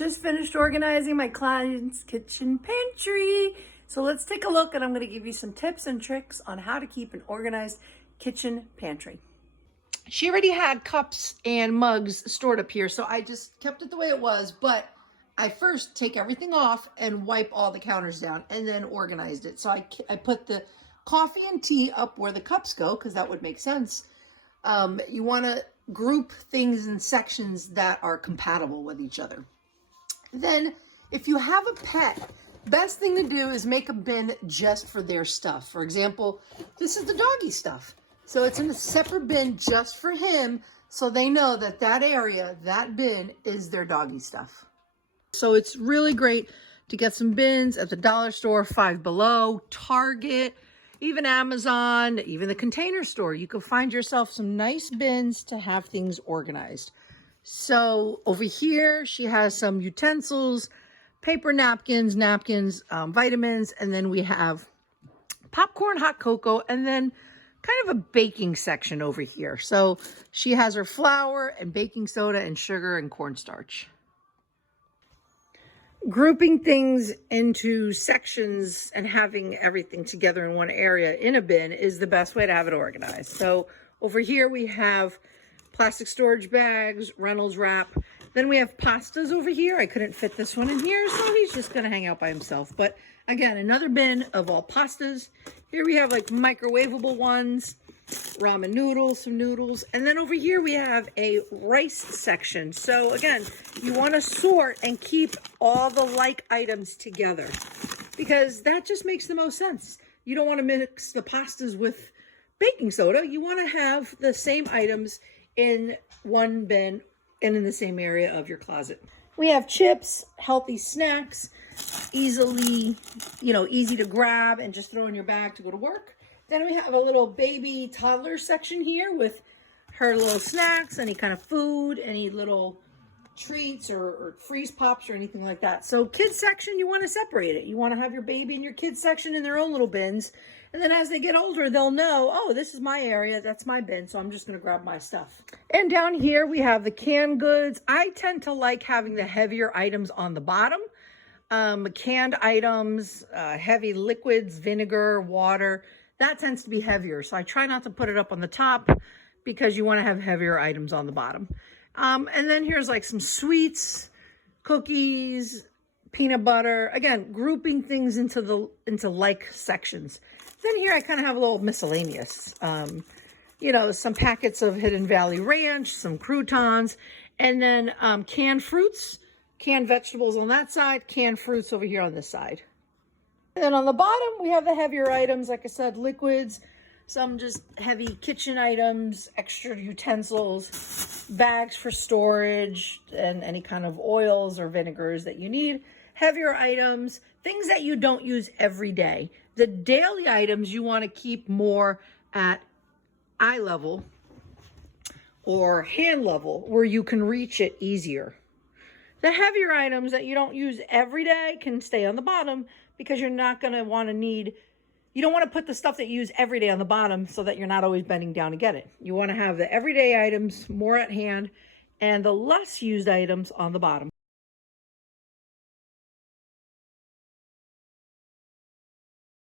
Just finished organizing my client's kitchen pantry. So let's take a look, and I'm going to give you some tips and tricks on how to keep an organized kitchen pantry. She already had cups and mugs stored up here, so I just kept it the way it was, but I first take everything off and wipe all the counters down and then organized it. So I put the coffee and tea up where the cups go, because that would make sense. You want to group things in sections that are compatible with each other. Then if you have a pet, best thing to do is make a bin just for their stuff. For example, this is the doggy stuff. So it's in a separate bin just for him, so they know that that area, that bin, is their doggy stuff. So it's really great to get some bins at the dollar store, Five Below, Target, even Amazon, even the Container Store. You can find yourself some nice bins to have things organized. So over here, she has some utensils, paper napkins, vitamins, and then we have popcorn, hot cocoa, and then kind of a baking section over here. So she has her flour and baking soda and sugar and cornstarch. Grouping things into sections and having everything together in one area in a bin is the best way to have it organized. So over here we have plastic storage bags, Reynolds wrap. Then we have pastas over here. I couldn't fit this one in here, so he's just going to hang out by himself. But again, another bin of all pastas. Here we have like microwavable ones, ramen noodles, some noodles. And then over here we have a rice section. So again, you want to sort and keep all the like items together, because that just makes the most sense. You don't want to mix the pastas with baking soda. You want to have the same items in one bin and in the same area of your closet. We have chips, healthy snacks, easy to grab and just throw in your bag to go to work. Then we have a little baby toddler section here with her little snacks, any kind of food, any little treats or freeze pops or anything like that. So kids section, you want to separate it. You want to have your baby and your kids section in their own little bins. And then as they get older, they'll know, oh, this is my area, that's my bin, so I'm just going to grab my stuff. And down here we have the canned goods. I tend to like having the heavier items on the bottom. Canned items, heavy liquids, vinegar, water, that tends to be heavier. So I try not to put it up on the top because you want to have heavier items on the bottom. And then here's like some sweets, cookies, peanut butter. Again, grouping things into like sections. Then here I kind of have a little miscellaneous, some packets of Hidden Valley Ranch, some croutons, and then canned fruits, canned vegetables on that side, canned fruits over here on this side. And then on the bottom, we have the heavier items, like I said, liquids, some just heavy kitchen items, extra utensils, bags for storage, and any kind of oils or vinegars that you need. Heavier items, things that you don't use every day. The daily items you want to keep more at eye level or hand level where you can reach it easier. The heavier items that you don't use every day can stay on the bottom, because you're not going to want to you don't want to put the stuff that you use every day on the bottom so that you're not always bending down to get it. You want to have the everyday items more at hand and the less used items on the bottom.